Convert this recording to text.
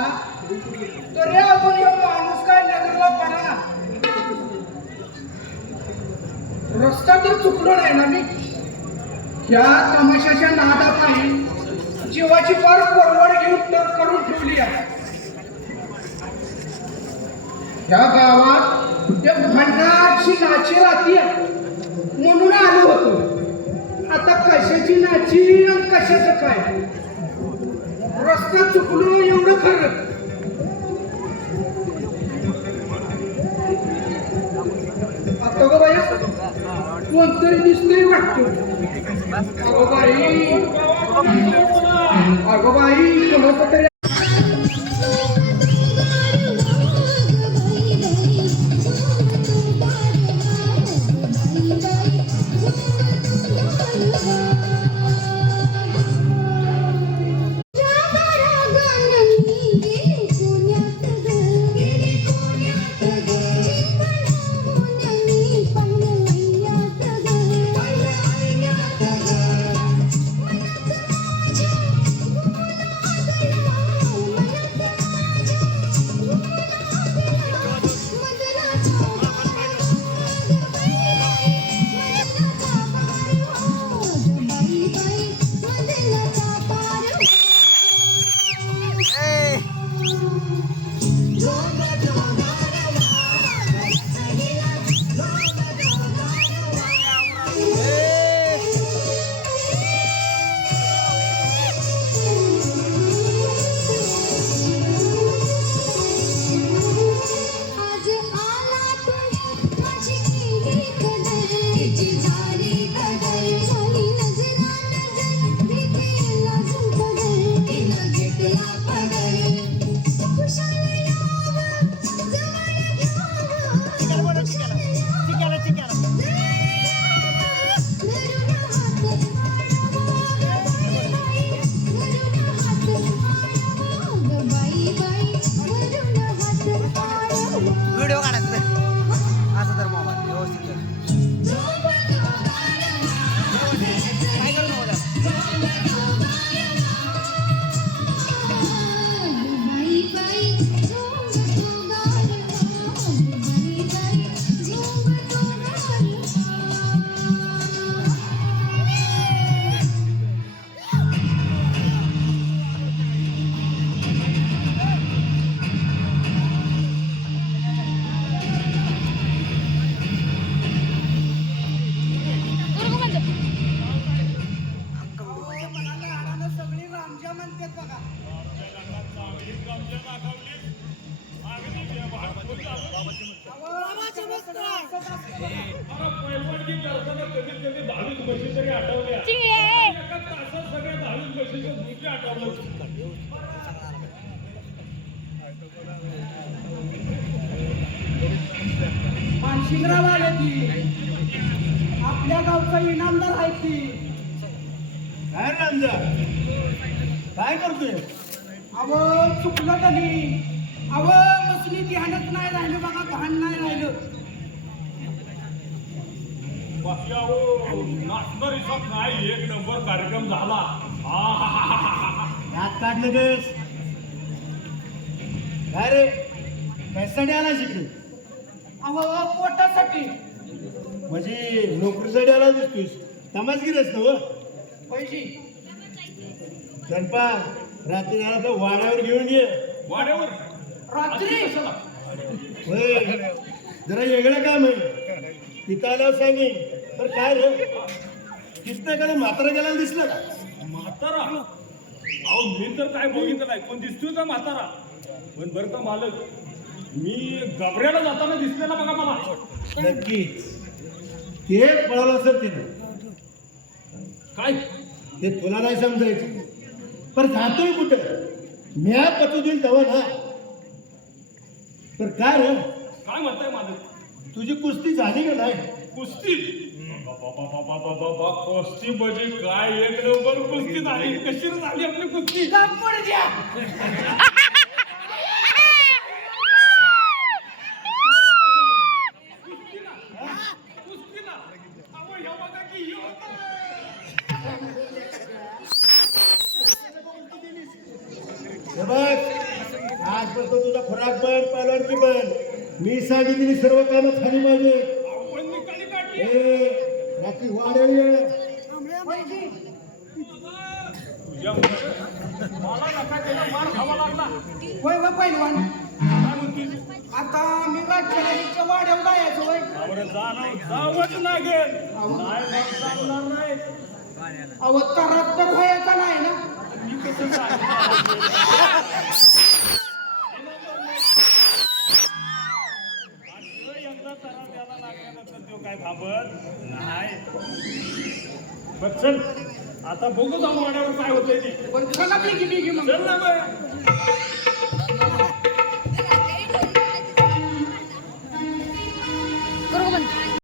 हा तरी अजून एक माणूस काय नगरला पडा रस्ता तर चुकलो नाही ना मी या तमाशाच्या नादापायी जीवाची पार परवड घेऊन तर करून ठेवली आहे. या गावात त्या भंडारची नाची राहती म्हणून आलो होतो. आता कशाची नाची आणि कशाचं काय रस्ता चुकलो एवढं खरं. आता ग बाई कोणतरी दिसतंय वाटतं. अगो बाई कोणाचं तरी मानशिंगराव आले ती आपल्या गावचा इनामदार आहे ती. काय रामजा काय करतोय? अव चुकलं कधी अव बसली ध्यानच नाही राहिलं बघा भान नाही राहिलं. बाकी अहो नाचणार हिसाब नाही एक नंबर कार्यक्रम झाला. रात काढलं गस काय रे कशासाठी आला शिकडे? अव पोटासाठी म्हणजे नोकरीसाठी आला दिसतोस तमासगिरच ना पैशी गणपा रात्री आला तर वाड्यावर घेऊन ये. वाड्यावर रात्री होय जरा वेगळं काम आहे तिथं आल्यावर सांगेन. तर काय रे तिथं एखादं म्हातारा गेला दिसलं का? म्हातारा अहो मी तर काय बघितलं नाही पण दिसतोय का म्हातारा. पण बरं का मालक मी गबऱ्याला जाताना दिसलेला बघा मला. नक्कीच ते पळालं असेल तिथं काय ते तुला नाही समजायचं पण जातोय कुठं म्या पचू देईल तेव्हा ना. तर काय रे काय म्हणताय मालक? तुझी कुस्ती झाली का नाही? कुस्ती कुस्ती म्हणजे काय एक नंबर कुस्ती झाली. कशी झाली आपली कुस्ती? कापड द्या कुस्तीला अहो ह्या बघा की हे होतं. हे बघ आजपासून तुझा खुराक बन पहलवानकी बन. मी सांगितलेली सर्व कामं झाली पाहिजे. पण निकाली काढली रात्री वाढेल ये. तुझ्यामुळे मला नका केला मार खावा लागला. होय व पैलवान, काय म्हणतीस? आता मी राज्याच्या वाड्यावर जायचो होय. बरं जावंच लागेल. नाही मग चालणार नाही. अहो तर व्हायचा नाही ना. मी कसं सांगितलं? एकदा तरा द्यायला लागल्यानंतर तो काय थांबत नाही. बरं चल आता बघू जाऊ वाड्यावर काय होतंय ते. पण चला निघी मग. चल ना बरं.